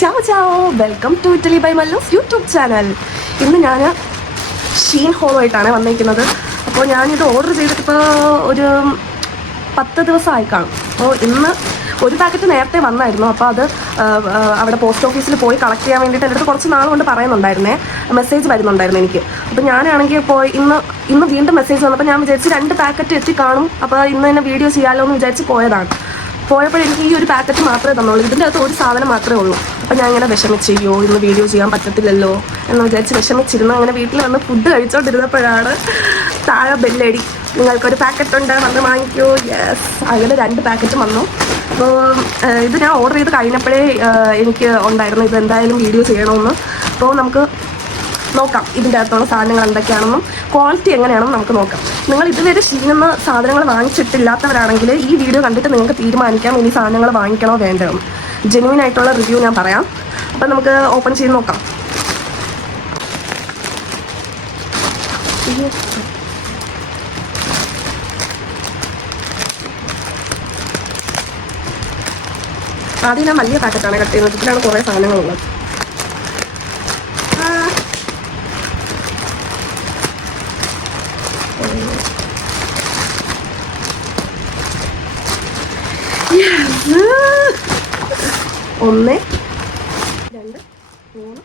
ചാവ് Chao welcome to Italy by Mallus YouTube channel ഇന്ന് ഞാൻ Sheen ഹോളുമായിട്ടാണ് വന്നിരിക്കുന്നത്. അപ്പോൾ ഞാനിത് ഓർഡർ ചെയ്തിട്ടിപ്പോൾ ഒരു പത്ത് ദിവസമായി കാണും. അപ്പോൾ ഇന്ന് ഒരു പാക്കറ്റ് നേരത്തെ വന്നായിരുന്നു. അപ്പോൾ അത് അവിടെ പോസ്റ്റ് ഓഫീസിൽ പോയി കളക്ട് ചെയ്യാൻ വേണ്ടിയിട്ട് എന്റെ അടുത്ത് കുറച്ച് നാളുകൊണ്ട് കൊണ്ട് പറയുന്നുണ്ടായിരുന്നേ. മെസ്സേജ് വരുന്നുണ്ടായിരുന്നു എനിക്ക്. അപ്പോൾ ഞാനാണെങ്കിൽ പോയി ഇന്ന് ഇന്ന് വീണ്ടും മെസ്സേജ് വന്നപ്പോൾ ഞാൻ വിചാരിച്ച് രണ്ട് പാക്കറ്റ് എത്തി കാണും. അപ്പോൾ ഇന്ന് തന്നെ വീഡിയോ ചെയ്യാമല്ലോ എന്ന് വിചാരിച്ച് പോയതാണ്. പോയപ്പോൾ എനിക്ക് ഈ ഒരു പാക്കറ്റ് മാത്രമേ തന്നുള്ളൂ. ഇതിന്റെ അകത്ത് ഒരു സാധനം മാത്രമേ ഉള്ളൂ. അപ്പോൾ ഞാൻ ഇങ്ങനെ വിഷമിച്ചയ്യോ ഇന്ന് വീഡിയോ ചെയ്യാൻ പറ്റത്തില്ലല്ലോ എന്ന് വിചാരിച്ച് വിഷമിച്ചിരുന്നു. അങ്ങനെ വീട്ടിൽ വന്ന് ഫുഡ് കഴിച്ചുകൊണ്ടിരുന്നപ്പോഴാണ് താഴെ ബെല്ലടി നിങ്ങൾക്കൊരു പാക്കറ്റ് ഉണ്ട് വന്ന് വാങ്ങിക്കൂ. യെസ് അങ്ങനെ രണ്ട് പാക്കറ്റ് വന്നു. അപ്പോൾ ഇത് ഞാൻ ഓർഡർ ചെയ്ത് കഴിഞ്ഞപ്പോഴേ എനിക്ക് ഉണ്ടായിരുന്നു. ഇത് എന്തായാലും വീഡിയോ ചെയ്യണമെന്ന്. അപ്പോൾ നമുക്ക് നോക്കാം. ഇതിന്റെ അകത്തുള്ള സാധനങ്ങൾ എന്തൊക്കെയാണെന്നും ക്വാളിറ്റി എങ്ങനെയാണെന്നും നമുക്ക് നോക്കാം. നിങ്ങൾ ഇതുവരെ ഷീനെന്ന സാധനങ്ങൾ വാങ്ങിച്ചിട്ടില്ലാത്തവരാണെങ്കിൽ ഈ വീഡിയോ കണ്ടിട്ട് നിങ്ങൾക്ക് തീരുമാനിക്കാം ഇനി സാധനങ്ങൾ വാങ്ങിക്കണോ വേണ്ടോ ജെനുവിൻ ആയിട്ടുള്ള റിവ്യൂ ഞാൻ പറയാം. അപ്പം നമുക്ക് ഓപ്പൺ ചെയ്ത് നോക്കാം. ആദ്യം ഞാൻ വലിയ പാക്കറ്റാണ് കട്ട് ചെയ്യുന്നത്. ഇതിലാണ് കുറേ സാധനങ്ങളുള്ളത് ആ ഒന്ന് രണ്ട് മൂന്ന്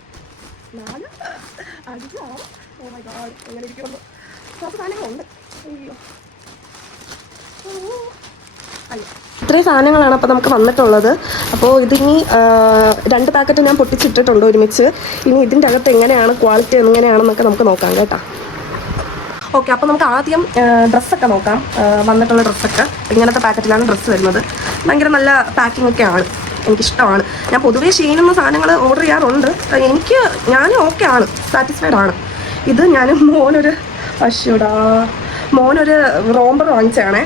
നാല് അഞ്ച് ആറ്. ഓ കുറച്ച് സാധനങ്ങളുണ്ട്. അയ്യോ. ഇത്രയും സാധനങ്ങളാണ് അപ്പോൾ നമുക്ക് വന്നിട്ടുള്ളത്. അപ്പോൾ ഇതിനി രണ്ട് പാക്കറ്റ് ഞാൻ പൊട്ടിച്ചിട്ടിട്ടുണ്ട് ഒരുമിച്ച്. ഇനി ഇതിന്റെ അകത്ത് എങ്ങനെയാണ് ക്വാളിറ്റി എങ്ങനെയാണെന്നൊക്കെ നമുക്ക് നോക്കാം കേട്ടോ. ഓക്കെ അപ്പോൾ നമുക്ക് ആദ്യം ഡ്രസ്സൊക്കെ നോക്കാം. വന്നിട്ടുള്ള ഡ്രസ്സൊക്കെ. ഇങ്ങനത്തെ പാക്കറ്റിലാണ് ഡ്രസ്സ് വരുന്നത്. ഭയങ്കര നല്ല പാക്കിംഗ് ഒക്കെ ആണ്. എനിക്കിഷ്ടമാണ്. ഞാൻ പൊതുവേ ഷീനുന്ന സാധനങ്ങൾ ഓർഡർ ചെയ്യാറുണ്ട്. എനിക്ക് ഞാൻ ഓക്കെ ആണ്. സാറ്റിസ്ഫൈഡ് ആണ്. ഇത് ഞാൻ മോനൊരു പശുടാ മോനൊരു റോംബർ വാങ്ങിച്ചാണേ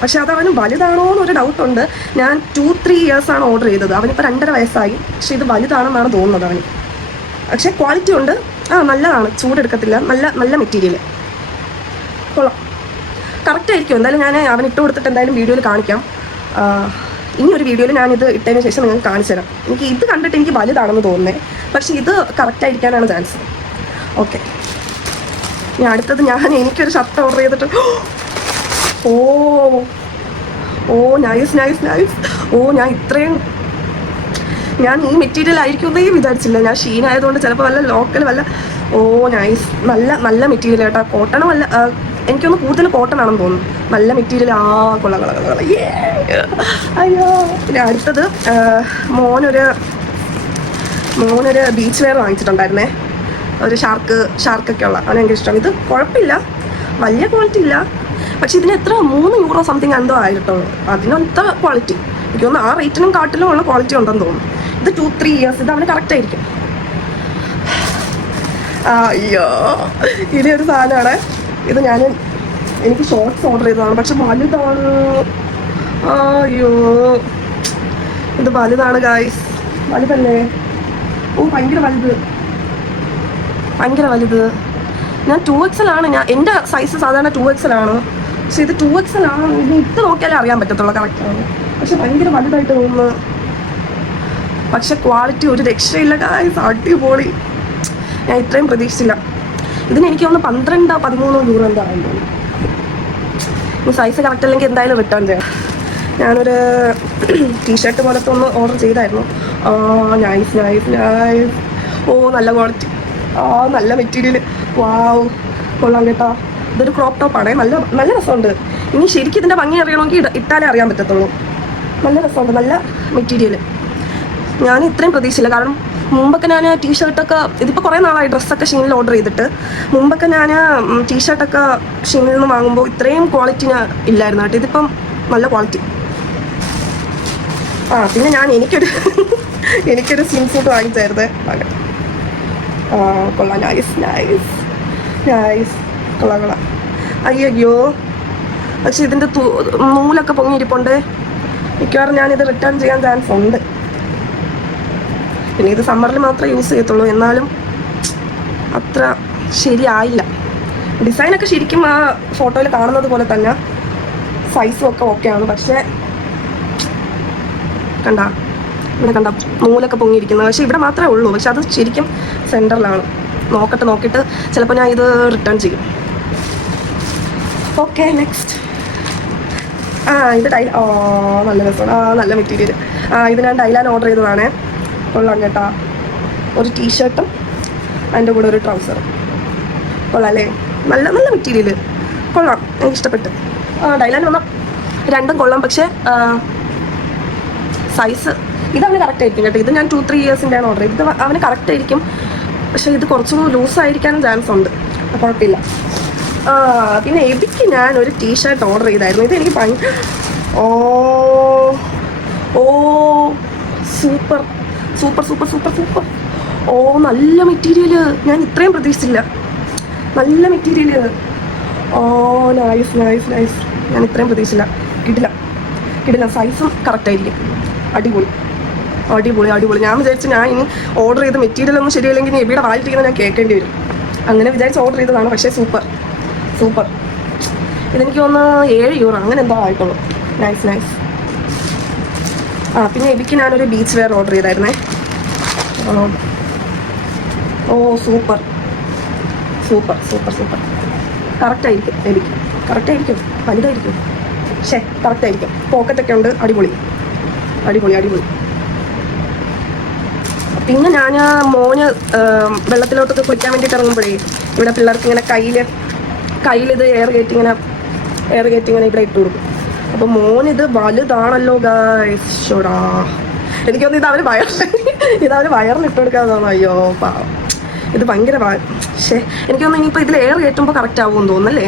പക്ഷെ അത് അവന് വലുതാണോ എന്നൊരു ഡൗട്ടുണ്ട് ഞാൻ ടു ത്രീ ഇയേഴ്സാണ് ഓർഡർ ചെയ്തത്. അവനിപ്പോൾ രണ്ടര വയസ്സായി. പക്ഷെ ഇത് വലുതാണെന്നാണ് തോന്നുന്നത് അവന്. പക്ഷെ ക്വാളിറ്റി ഉണ്ട്. ആ നല്ലതാണ്. ചൂടെടുക്കത്തില്ല. നല്ല നല്ല മെറ്റീരിയൽ കൊള്ളാം. കറക്റ്റ് ആയിരിക്കും. എന്തായാലും ഞാൻ അവൻ ഇട്ട് കൊടുത്തിട്ട് എന്തായാലും വീഡിയോയിൽ കാണിക്കാം. ഇനി ഒരു വീഡിയോയിൽ ഞാനിത് ഇട്ടതിന് ശേഷം നിങ്ങൾക്ക് കാണിച്ചു തരാം. എനിക്ക് ഇത് കണ്ടിട്ട് എനിക്ക് വലുതാണെന്ന് തോന്നുന്നത് പക്ഷേ ഇത് കറക്റ്റ് ആയിരിക്കാനാണ് ചാൻസ് ഓക്കെ ഇനി അടുത്തത് ഞാൻ എനിക്കൊരു ഷർട്ട് ഓർഡർ ചെയ്തിട്ട് ഓ. ഓ നൈസ് നൈസ് നൈസ് ഓ ഞാൻ ഇത്രയും ഞാൻ ഈ മെറ്റീരിയൽ ആയിരിക്കും എന്നേ വിചാരിച്ചില്ല. ഞാൻ ഷീനായതുകൊണ്ട് ചിലപ്പോൾ വല്ല ലോക്കൽ വല്ല ഓ നൈസ് നല്ല നല്ല മെറ്റീരിയൽ കേട്ടോ കോട്ടണും അല്ല എനിക്കൊന്ന് കൂടുതൽ കോട്ടൺ ആണെന്ന് തോന്നുന്നു. നല്ല മെറ്റീരിയൽ ആ കൊള്ള കൊള്ള കൊള്ള. അയ്യോ. പിന്നെ അടുത്തത് മോനൊരു മോനൊരു ബീച്ച് വെയർ വാങ്ങിച്ചിട്ടുണ്ടായിരുന്നേ. ഒരു ഷാർക്ക് ഷാർക്കൊക്കെ ഉള്ള. അവന് ഭയങ്കര ഇഷ്ടമാണ്. ഇത് കുഴപ്പമില്ല. വലിയ ക്വാളിറ്റി ഇല്ല. പക്ഷെ ഇതിന് എത്ര? മൂന്ന് യൂറോ സംതിങ് എന്തോ ആയിട്ടുള്ളൂ അതിനൊത്ത ക്വാളിറ്റി എനിക്ക് തോന്നുന്നു ആ റേറ്റിനും കാട്ടിലും ഉള്ള ക്വാളിറ്റി ഉണ്ടെന്ന് തോന്നുന്നു. ഇത് ടു ത്രീ ഇയേഴ്സ് ഇത് അവന് കറക്റ്റ് ആയിരിക്കും. അയ്യോ. ഇനി ഒരു സാധനമാണ്. ഇത് ഞാൻ എനിക്ക് ഷോർട്സ് ഓർഡർ ചെയ്തതാണ്. പക്ഷെ വലുതാണ്. അയ്യോ. ഇത് വലുതാണ് ഗായ്സ് വലുതല്ലേ? ഓ ഭയങ്കര വലുത്. ഭയങ്കര വലുത്. ഞാൻ ടു എക്സൽ ആണ്. ഞാൻ എന്റെ സൈസ് സാധാരണ ടു ആണ്. പക്ഷെ ഇത് ടു എക്സൽ ആണ്. ഇത് നോക്കിയാലേ അറിയാൻ പറ്റത്തുള്ളൂ കറക്റ്റാണ് പക്ഷെ ഭയങ്കര വലുതായിട്ട് തോന്നുന്നു. പക്ഷെ ക്വാളിറ്റി ഒരു രക്ഷയില്ല ഗായ്സ് അടിപൊളി. ഞാൻ ഇത്രയും പ്രതീക്ഷിച്ചില്ല. ഇതിന് എനിക്ക് തോന്നുന്നു പന്ത്രണ്ടോ പതിമൂന്നോ യൂറോ എന്താ ഈ സൈസ് കറക്റ്റ് അല്ലെങ്കിൽ എന്തായാലും റിട്ടേൺ ചെയ്യാം. ഞാനൊരു ടീഷർട്ട് പോലത്തെ ഒന്ന് ഓർഡർ ചെയ്തായിരുന്നു. നൈസ് നൈസ് നൈസ് ഓ നല്ല ക്വാളിറ്റി ആ നല്ല മെറ്റീരിയൽ വാവ് കൊള്ളാം കേട്ടോ. ഇതൊരു ക്രോപ്പ് ടോപ്പാണേ നല്ല നല്ല രസമുണ്ട്. ഇനി ശരിക്കും ഇതിന്റെ ഭംഗി അറിയണമെങ്കിൽ ഇട- ഇട്ടാലേ അറിയാൻ പറ്റത്തുള്ളൂ. നല്ല രസമുണ്ട്. നല്ല മെറ്റീരിയൽ ഞാൻ ഇത്രയും പ്രതീക്ഷയില്ല. കാരണം മുമ്പൊക്കെ ഞാൻ ടീഷർട്ടൊക്കെ ഇതിപ്പോൾ കുറേ നാളായി ഡ്രസ്സൊക്കെ ഷീനിൽ ഓർഡർ ചെയ്തിട്ട്. മുമ്പൊക്കെ ഞാൻ ടീഷർട്ടൊക്കെ ഷീനിൽ നിന്ന് വാങ്ങുമ്പോൾ ഇത്രയും ക്വാളിറ്റി ഞാൻ ഇല്ലായിരുന്നു കേട്ടോ. ഇതിപ്പം നല്ല ക്വാളിറ്റി ആ പിന്നെ ഞാൻ എനിക്കൊരു എനിക്കൊരു സ്വിം സൂട്ട് വാങ്ങിച്ചായിരുന്നേ. കൊള്ളാം. നൈസ് നൈസ് നൈസ് കൊള്ളാം കൊള്ളാം. അയ്യോ പക്ഷെ ഇതിന്റെ നൂലൊക്കെ പൊങ്ങിയിരിപ്പുണ്ട്. മിക്കവാറും ഞാനിത് റിട്ടേൺ ചെയ്യാൻ ചാൻസ് ഉണ്ട്. പിന്നെ ഇത് സമ്മറിൽ മാത്രമേ യൂസ് ചെയ്യത്തുള്ളൂ. എന്നാലും അത്ര ശരിയായില്ല. ഡിസൈനൊക്കെ ശരിക്കും ആ ഫോട്ടോയിൽ കാണുന്നത് പോലെ തന്നെ സൈസും ഒക്കെ ഓക്കെയാണ് പക്ഷേ കണ്ട ഇവിടെ കണ്ട നൂലൊക്കെ പൊങ്ങിയിരിക്കുന്നത്. പക്ഷേ ഇവിടെ മാത്രമേ ഉള്ളൂ. പക്ഷെ അത് ശരിക്കും സെന്ററിലാണ് നോക്കട്ടെ നോക്കിയിട്ട് ചിലപ്പോൾ ഞാൻ ഇത് റിട്ടേൺ ചെയ്യും. ഓക്കെ നെക്സ്റ്റ് ആ ഇത് ഡൈ ഓ നല്ല രസമാണ്. ആ നല്ല മെറ്റീരിയൽ ആ ഇത് ഞാൻ ഡൈലാൻ ഓർഡർ ചെയ്തതാണേ. കൊള്ളാം കേട്ടാ. ഒരു ടീഷർട്ടും അതിന്റെ കൂടെ ഒരു ട്രൗസറും കൊള്ളാം അല്ലേ? നല്ല നല്ല മെറ്റീരിയൽ കൊള്ളാം എനിക്ക് ഇഷ്ടപ്പെട്ടു. ആ ഡൈലാൻ വന്ന? രണ്ടും കൊള്ളാം പക്ഷേ സൈസ് ഇത് അവന് കറക്റ്റ് ആയിരിക്കും കേട്ടോ. ഇത് ഞാൻ ടു ത്രീ ഇയേഴ്സിന്റെ ആണ് ഓർഡർ ഇത് അവന് കറക്റ്റ് ആയിരിക്കും. പക്ഷേ ഇത് കുറച്ചും ലൂസ് ആയിരിക്കാനും ചാൻസ് ഉണ്ട്. കുഴപ്പമില്ല. പിന്നെ എബിക്ക് ഞാൻ ഒരു ടീഷർട്ട് ഓർഡർ ചെയ്തായിരുന്നു? ഇത് എനിക്ക് ഭയങ്കര ഓ ഓ super. Super super super super. ഓ നല്ല മെറ്റീരിയൽ ഞാൻ ഇത്രയും പ്രതീക്ഷിച്ചില്ല. നല്ല മെറ്റീരിയൽ ഓ നൈസ് നൈസ് നൈസ് ഞാൻ ഇത്രയും പ്രതീക്ഷിച്ചില്ല. കിട്ടില്ല കിട്ടില്ല സൈസും കറക്റ്റായിരിക്കും അടിപൊളി. അടിപൊളി അടിപൊളി. ഞാൻ വിചാരിച്ചു ഞാൻ ഇനി ഓർഡർ ചെയ്ത മെറ്റീരിയൽ ഒന്നും ശരിയല്ലെങ്കിൽ എവിടെ വായിട്ടിരിക്കുന്നത് ഞാൻ കേൾക്കേണ്ടി വരും. അങ്ങനെ വിചാരിച്ച് ഓർഡർ ചെയ്തതാണ് പക്ഷേ സൂപ്പർ സൂപ്പർ ഇതെനിക്ക് ഒന്ന് ഏഴ് യൂറോ അങ്ങനെ എന്തോ ആയിട്ടുള്ളൂ. നൈസ് നൈസ് ആ പിന്നെ എബിക്ക് ഞാനൊരു ബീച്ച് വെയർ ഓർഡർ ചെയ്തായിരുന്നേ. ഓ super super super super correct എനിക്ക് കറക്റ്റായിരിക്കും വലുതായിരിക്കും. ഷേ കറക്റ്റ് ആയിരിക്കും. പോക്കറ്റൊക്കെ ഉണ്ട് അടിപൊളി. അടിപൊളി അടിപൊളി. പിന്നെ ഞാൻ മോന് വെള്ളത്തിലോട്ടൊക്കെ കുളിക്കാൻ വേണ്ടിയിട്ട് ഇറങ്ങുമ്പോഴേ ഇവിടെ പിള്ളേർക്ക് ഇങ്ങനെ കയ്യിൽ കയ്യിലിത് എയർ കയറ്റി ഇങ്ങനെ എയർ കയറ്റി ഇങ്ങനെ ഇവിടെ ഇട്ട് കൊടുക്കും. അപ്പോൾ മോനിത് വലുതാണല്ലോ ഗായ്ഷോടാ എനിക്കൊന്ന് ഇത് അവർ വയർ ഇത് അവർ വയറിൽ ഇട്ട് കൊടുക്കാതെ തോന്നുന്നു. അയ്യോ പാവം. ഇത് ഭയങ്കര പക്ഷേ എനിക്കൊന്ന് ഇനിയിപ്പോൾ ഇതിൽ എയർ കയറ്റുമ്പോൾ കറക്റ്റ് ആവുമെന്ന് തോന്നുന്നല്ലേ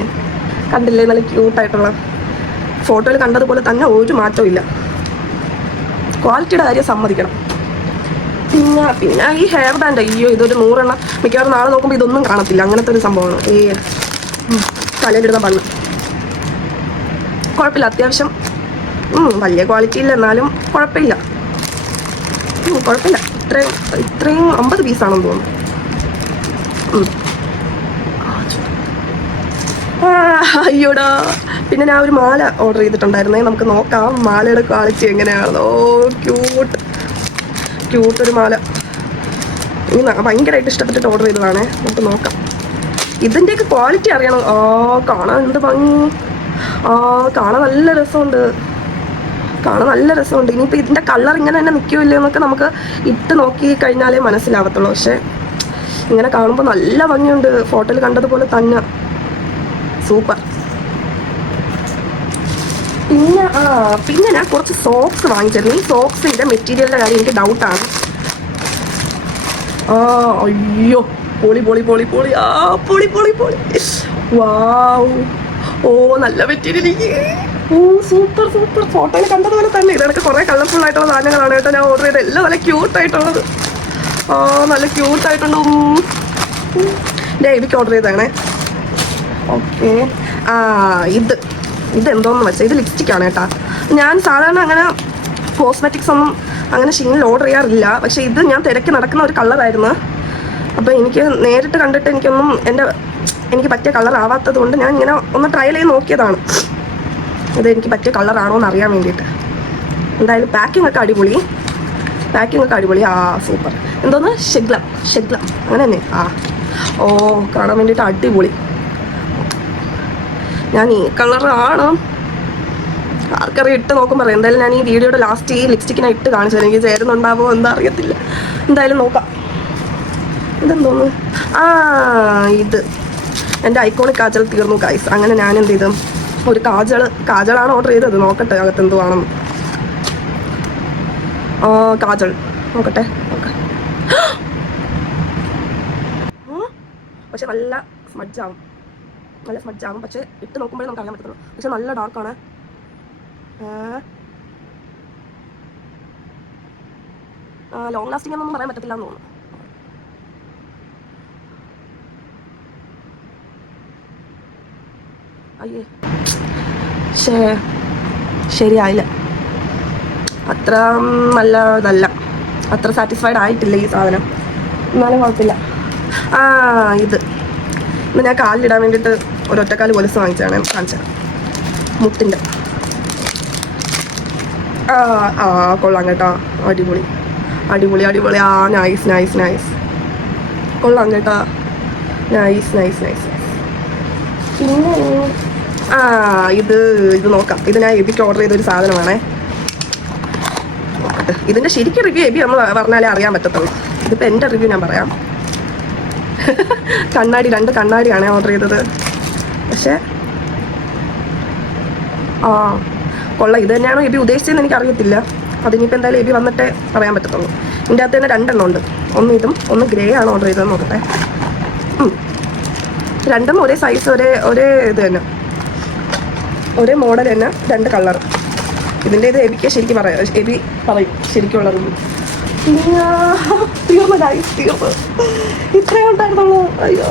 കണ്ടില്ലേ നല്ല ക്യൂട്ടായിട്ടുള്ള ഫോട്ടോയിൽ കണ്ടതുപോലെ തന്നെ ഒരു മാറ്റവും ഇല്ല. ക്വാളിറ്റിയുടെ കാര്യം സമ്മതിക്കണം. പിന്നെ പിന്നെ ഈ ഹെയർ ബാൻഡ് അയ്യോ ഇതൊരു നൂറെണ്ണം. മിക്കവാറും നാളെ നോക്കുമ്പോൾ ഇതൊന്നും കാണത്തില്ല. അങ്ങനത്തെ ഒരു സംഭവമാണ്. ഈ തലയിലിടുന്ന ബണ്ണ്. കുഴപ്പമില്ല. അത്യാവശ്യം വലിയ ക്വാളിറ്റി ഇല്ല. എന്നാലും കുഴപ്പമില്ല. കുഴപ്പമില്ല. ഇത്രയും ഇത്രയും അമ്പത് പീസാണെന്ന് തോന്നുന്നു. അയ്യോടാ. പിന്നെ ഞാൻ ഒരു മാല ഓർഡർ ചെയ്തിട്ടുണ്ടായിരുന്നേ. നമുക്ക് നോക്കാം. മാലയുടെ ക്വാളിറ്റി എങ്ങനെയാണോ ക്യൂട്ട് ക്യൂട്ട് ഒരു മാല. ഇനി ഭയങ്കരമായിട്ട് ഇഷ്ടപ്പെട്ടിട്ട് ഓർഡർ ചെയ്തതാണേ. നമുക്ക് നോക്കാം. ഇതിന്റെയൊക്കെ ക്വാളിറ്റി അറിയണം. ആ കാണാൻ എന്ത് ഭംഗി. ആ കാണാൻ നല്ല രസമുണ്ട്. കാണാൻ നല്ല രസമുണ്ട്. ഇനിയിപ്പോൾ ഇതിന്റെ കളർ ഇങ്ങനെ തന്നെ നിൽക്കുമല്ലോ എന്നൊക്കെ നമുക്ക് ഇട്ട് നോക്കി കഴിഞ്ഞാലേ മനസ്സിലാവത്തുള്ളൂ. പക്ഷേ ഇങ്ങനെ കാണുമ്പോൾ നല്ല ഭംഗിയുണ്ട്. ഫോട്ടോയിൽ കണ്ടതുപോലെ തന്നെ. സൂപ്പർ പിന്നെ ആ പിന്നെ ഞാൻ കുറച്ച് സോക്സ് വാങ്ങിച്ചിരുന്നു. ഈ സോക്സിന്റെ മെറ്റീരിയലിന്റെ കാര്യം എനിക്ക് ഡൗട്ടാണ് ആ അയ്യോ. പൊളി പൊളി പൊളി പൊളി. ആ പൊളി പൊളി പൊളി. വാവ് ഓ നല്ല മെറ്റീരിയൽ ഓ സൂപ്പർ സൂപ്പർ. ഫോട്ടോയിൽ കണ്ടതുപോലെ തന്നെ. ഇതൊക്കെ കുറേ കളർഫുൾ ആയിട്ടുള്ള സാധനങ്ങളാണ് കേട്ടോ. ഞാൻ ഓർഡർ ചെയ്ത് എല്ലാം നല്ല ക്യൂട്ട് ആയിട്ടുള്ളത്. ആ നല്ല ക്യൂട്ട് ആയിട്ടുണ്ട്. ഡേവിക്ക് ഓർഡർ ചെയ്താണേ ഓക്കെ. ആ ഇത്. ഇത് എന്തോന്ന് വെച്ചാൽ ഇത് ലിപ്സ്റ്റിക് ആണ് കേട്ടാ. ഞാൻ സാധാരണ അങ്ങനെ കോസ്മെറ്റിക്സ് ഒന്നും അങ്ങനെ ഷീനിൽ ഓർഡർ ചെയ്യാറില്ല. പക്ഷേ ഇത് ഞാൻ തിരക്കി നടക്കുന്ന ഒരു കളറായിരുന്നു അപ്പോൾ എനിക്ക് നേരിട്ട് കണ്ടിട്ട് എനിക്കൊന്നും എന്റെ എനിക്ക് പറ്റിയ കളർ ആവാത്തത് കൊണ്ട് ഞാൻ ഇങ്ങനെ ഒന്ന് ട്രയൽ ചെയ്ത് നോക്കിയതാണ്. ഇത് എനിക്ക് പറ്റിയ കളറാണോ എന്ന് അറിയാൻ വേണ്ടിയിട്ട്. എന്തായാലും പാക്കിംഗ് ഒക്കെ അടിപൊളി. പാക്കിംഗ് ഒക്കെ അടിപൊളി. ആ സൂപ്പർ എന്തോന്ന്? ഷെഗ്ലം ഷെഗ്ലം അങ്ങനെ തന്നെ. ആ. ഓ കാണാൻ വേണ്ടിയിട്ട് അടിപൊളി. ഞാൻ ഈ കളറാണ് ആർക്കറിയാം ഇട്ട് നോക്കുമ്പോൾ എന്തായാലും ഞാൻ ഈ വീഡിയോയുടെ ലാസ്റ്റ് ഈ ലിപ്സ്റ്റിക്കിനെ ഇട്ട് കാണിച്ചു എനിക്ക് ചേരുന്നുണ്ടാവോ എന്താ അറിയത്തില്ല. എന്തായാലും നോക്കാം. ഇതെന്തോന്ന്? ആ ഇത്. എന്റെ ഐക്കോണിക് കാജൽ തീർന്നു ഗൈസ് അങ്ങനെ ഞാൻ എന്ത് ചെയ്തു? ഒരു കാജൾ കാജളാണ് ഓർഡർ ചെയ്തത്. നോക്കട്ടെ അകത്ത് എന്തുവാണെന്ന് കാജൾ. നോക്കട്ടെ പക്ഷെ നല്ല സ്മഡ്ജാവും നല്ല സ്മഡ്ജാവും പക്ഷെ ഇട്ട് നോക്കുമ്പോഴേ നമുക്ക് അറിയാൻ പറ്റത്തുള്ളൂ. പക്ഷെ നല്ല ഡാർക്കാണ് ലോങ് ലാസ്റ്റിംഗ് എന്നൊന്നും പറയാൻ പറ്റത്തില്ല എന്ന് തോന്നുന്നു. അയ്യേ. ശേ ശരിയായില്ല. അത്ര നല്ലതല്ല. നല്ല അത്ര സാറ്റിസ്ഫൈഡ് ആയിട്ടില്ല ഈ സാധനം. എന്നാലും കുഴപ്പമില്ല. ആ ഇത്. ഇന്ന് ഞാൻ കാലിലിടാൻ വേണ്ടിയിട്ട് ഒരു ഒറ്റക്കാൽ പോലീസ് വാങ്ങിച്ചാണ് കാണിച്ചത്. മുത്തിന്റെ ആ ആ കൊള്ളാം കേട്ടോ. അടിപൊളി. അടിപൊളി അടിപൊളി. ആ നൈസ് നൈസ് നൈസ് കൊള്ളാം കേട്ടാ. നൈസ് നൈസ് നൈസ് പിന്നെ ആ ഇത് ഇത് നോക്കാം. ഇത് ഞാൻ എബിക്ക് ഓർഡർ ചെയ്ത ഒരു സാധനമാണേ ഇതിന്റെ ശരിക്കും റിവ്യൂ എബി നമ്മൾ പറഞ്ഞാലേ അറിയാൻ പറ്റത്തുള്ളൂ. ഇതിപ്പോൾ എന്റെ റിവ്യൂ ഞാൻ പറയാം. കണ്ണാടി രണ്ട് കണ്ണാടിയാണ് ഓർഡർ ചെയ്തത്. പക്ഷേ ആ കൊള്ളാം. ഇത് തന്നെയാണോ എബി ഉദ്ദേശിച്ചതെന്ന് എനിക്ക് അറിയത്തില്ല അതിനിപ്പോൾ എന്തായാലും എബി വന്നിട്ടേ പറയാൻ പറ്റത്തുള്ളൂ. ഇതിന്റെ അകത്ത് തന്നെ രണ്ടെണ്ണം ഉണ്ട് ഒന്ന് ഇതും ഒന്ന് ഗ്രേ ആണ് ഓർഡർ ചെയ്തത് നോക്കട്ടെ. രണ്ടും ഒരേ സൈസ് ഒരേ ഒരേ ഇത് തന്നെ. ഒരേ മോഡൽ തന്നെ രണ്ട് കളർ. ഇതിന്റെ ഇത് എബിക്ക് ശരിക്കും പറയാം. എബി പറയും ശരിക്കുള്ള റിവ്യൂ തീർന്നു തീർന്നു. ഇത്രയും ഉണ്ടായിരുന്നുള്ളൂ. അയ്യോ.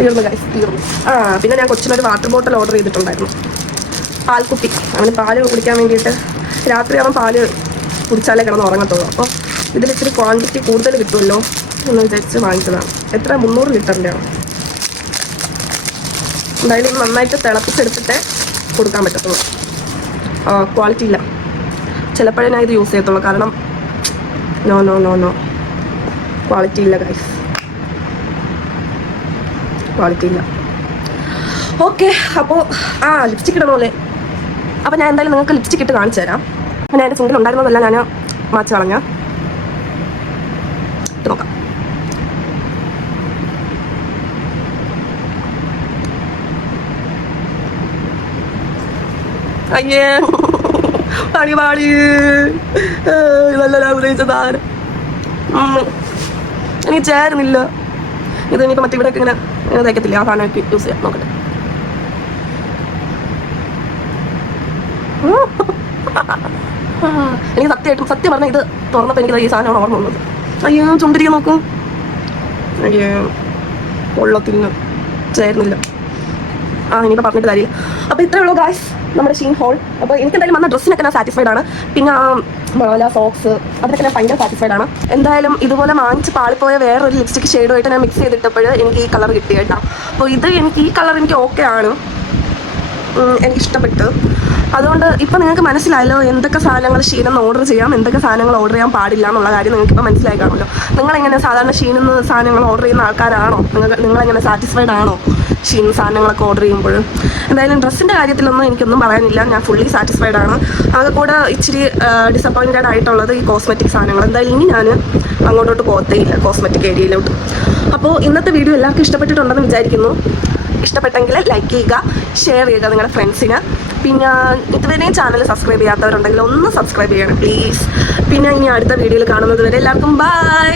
തീർന്നു ഗൈസ് തീർന്നു. ആ പിന്നെ ഞാൻ കൊച്ചിനൊരു വാട്ടർ ബോട്ടിൽ ഓർഡർ ചെയ്തിട്ടുണ്ടായിരുന്നു. പാൽക്കുപ്പി. അവന് പാൽ കുടിക്കാൻ വേണ്ടിയിട്ട്. രാത്രി അവൻ പാൽ കുടിച്ചാലേ കിടന്ന് ഉറങ്ങത്തുള്ളൂ. അപ്പോൾ ഇതിൽ ഇച്ചിരി ക്വാണ്ടിറ്റി കൂടുതൽ കിട്ടുമല്ലോ എന്ന് വിചാരിച്ച് വാങ്ങിച്ചതാണ്. എത്ര? മുന്നൂറ് ലിറ്ററിന്റെയാണ്? എന്തായാലും നന്നായിട്ട് തിളപ്പിച്ചെടുത്തിട്ടേ കൊടുക്കാൻ പറ്റത്തുള്ളൂ. ക്വാളിറ്റി ഇല്ല. ചിലപ്പോഴേ ഞാൻ ഇത് യൂസ് ചെയ്യത്തുള്ളൂ. കാരണം no no no no quality ഇല്ല ഗൈസ് ക്വാളിറ്റി ഇല്ല. ഓക്കെ അപ്പോൾ ആ ലിപ്സ്റ്റിക് ഇടണമല്ലേ അപ്പോൾ ഞാൻ എന്തായാലും നിങ്ങൾക്ക് ലിപ്സ്റ്റിക് ഇട്ട് കാണിച്ചു തരാം ഞാൻ എന്റെ സിംഗിൾ ഉണ്ടായിരുന്നതല്ല ഞാൻ മാച്ച് കളഞ്ഞ. അയ്യേ. പണി പാടി ഉദ്ദേശിച്ച സാധനം. ഉം. എനിക്ക് ചേരുന്നില്ല. ഇത് ഇനിയിപ്പോൾ മറ്റേ ഇവിടെ ഇങ്ങനെ ഇങ്ങനെ തയ്ക്കത്തില്ല ആ സാധനമൊക്കെ യൂസ് ചെയ്യാം. നോക്കട്ടെ. എനിക്ക് സത്യമായിട്ടും സത്യം പറഞ്ഞാൽ ഇത് തുറന്നപ്പോൾ എനിക്ക് ഈ സാധനമാണ് ഓർമ്മ വന്നത്. അയ്യോ ചുണ്ടിരിക്കാൻ നോക്കൂ. അയ്യോ കൊള്ളത്തിന് ചേരുന്നില്ല. ആ ഇനി പറഞ്ഞിട്ട് കാര്യമില്ല. അപ്പോൾ ഇത്രയുള്ളൂ ഗായ്സ് നമ്മുടെ ഷീൻ ഹോൾ. അപ്പോൾ എനിക്ക് എന്തായാലും വന്ന ഡ്രസ്സിനൊക്കെ ഞാൻ സാറ്റിസ്ഫൈഡ് ആണ്. പിന്നെ ആ മാല സോക്സ് അതൊക്കെ ഞാൻ ഭയങ്കര സാറ്റിസ്ഫൈഡ് ആണ്. എന്തായാലും ഇതുപോലെ വാങ്ങിച്ച് പാളിപ്പോയ വേറൊരു ലിപ്സ്റ്റിക് ഷെയ്ഡുമായിട്ട് ഞാൻ മിക്സ് ചെയ്തിട്ടപ്പോൾ എനിക്ക് ഈ കളർ കിട്ടി കേട്ടോ. അപ്പോൾ ഇത് എനിക്ക് ഈ കളർ എനിക്ക് ഓക്കെ ആണ്. എനിക്ക് ഇഷ്ടപ്പെട്ടു. അതുകൊണ്ട് ഇപ്പം നിങ്ങൾക്ക് മനസ്സിലായല്ലോ എന്തൊക്കെ സാധനങ്ങൾ ഷീനെന്ന് ഓർഡർ ചെയ്യാം എന്തൊക്കെ സാധനങ്ങൾ ഓർഡർ ചെയ്യാൻ പാടില്ല എന്നുള്ള കാര്യം നിങ്ങൾക്ക് ഇപ്പം മനസ്സിലായി കാണുമല്ലോ. നിങ്ങളെങ്ങനെ സാധാരണ ഷീനെന്ന് നിന്ന് സാധനങ്ങൾ ഓർഡർ ചെയ്യുന്ന ആൾക്കാരാണോ? നിങ്ങൾ നിങ്ങളെങ്ങനെ സാറ്റിസ്ഫൈഡ് ആണോ ഷീൻ സാധനങ്ങളൊക്കെ ഓർഡർ ചെയ്യുമ്പോൾ? എന്തായാലും ഡ്രസ്സിന്റെ കാര്യത്തിലൊന്നും എനിക്കൊന്നും പറയാനില്ല. ഞാൻ ഫുള്ളി സാറ്റിസ്ഫൈഡ് ആണ്. ആകെ കൂടെ ഇച്ചിരി ഡിസപ്പോയിന്റഡ് ആയിട്ടുള്ളത് ഈ കോസ്മെറ്റിക് സാധനങ്ങൾ. എന്തായാലും ഇനി ഞാൻ അങ്ങോട്ടോട്ട് പോകത്തേ ഇല്ല കോസ്മെറ്റിക് ഏരിയയിലോട്ട് അപ്പോൾ ഇന്നത്തെ വീഡിയോ എല്ലാവർക്കും ഇഷ്ടപ്പെട്ടിട്ടുണ്ടെന്ന് വിചാരിക്കുന്നു. ഇഷ്ടപ്പെട്ടെങ്കിൽ ലൈക്ക് ചെയ്യുക ഷെയർ ചെയ്യുക നിങ്ങളുടെ ഫ്രണ്ട്സിന് പിന്നെ ഇതുവരെയും ചാനൽ സബ്സ്ക്രൈബ് ചെയ്യാത്തവരുണ്ടെങ്കിൽ ഒന്ന് സബ്സ്ക്രൈബ് ചെയ്യണം പ്ലീസ് പിന്നെ ഇനി അടുത്ത വീഡിയോയിൽ കാണുന്നത് വരെ എല്ലാവർക്കും ബൈ